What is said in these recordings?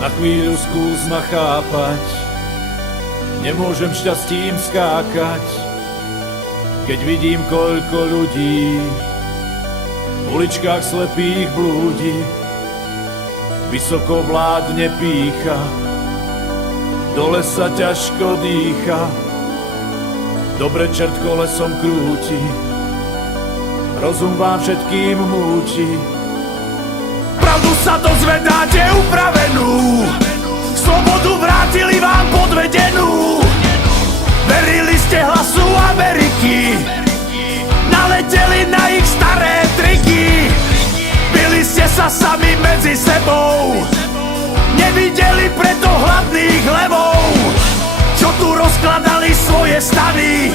Na chvíľu skús ma chápať, nemôžem šťastím skákať, keď vidím, koľko ľudí v uličkách slepých blúdi. Vysoko vládne pýcha, dole sa ťažko dýcha, dobre čert kolesom krúti, rozum vám všetkým múči. Pravdu sa dozvedáte upravenú, slobodu vrátili vám podvedenú. Verili ste hlasu Ameriky, naleteli na ich staré triky. Bili ste sa sami medzi sebou, nevideli preto hladných levov, čo tu rozkladali svoje stany.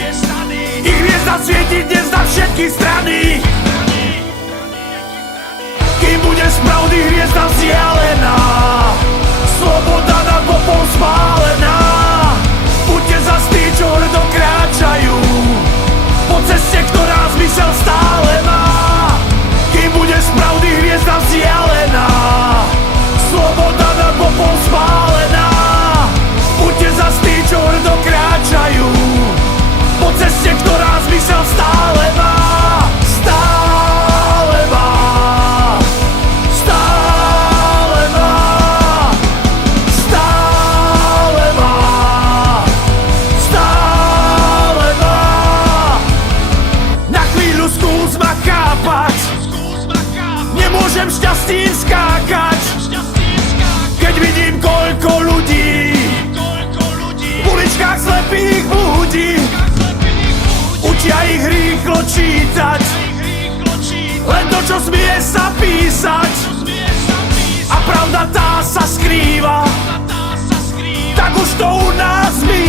Ich hviezda svieti dnes na všetky strany. Kým bude z pravdy hviezda vzdialená, sloboda nad popou spálená. Buďte zas tí, čo hrdo kráčajú po ceste, ktorá zmysel stále má. Kým bude z pravdy hviezda vzdialená, sloboda nad popou spálená. Buďte zas tí, čo hrdo kráčajú po ceste, ktorá zmysel stále má. Nemôžem šťastím skákať, keď vidím, koľko ľudí v uličkách slepých blúdi. Učia ich rýchlo čítať, len to, čo smie sa písať. A pravda tá sa skrýva, tak už to u nás my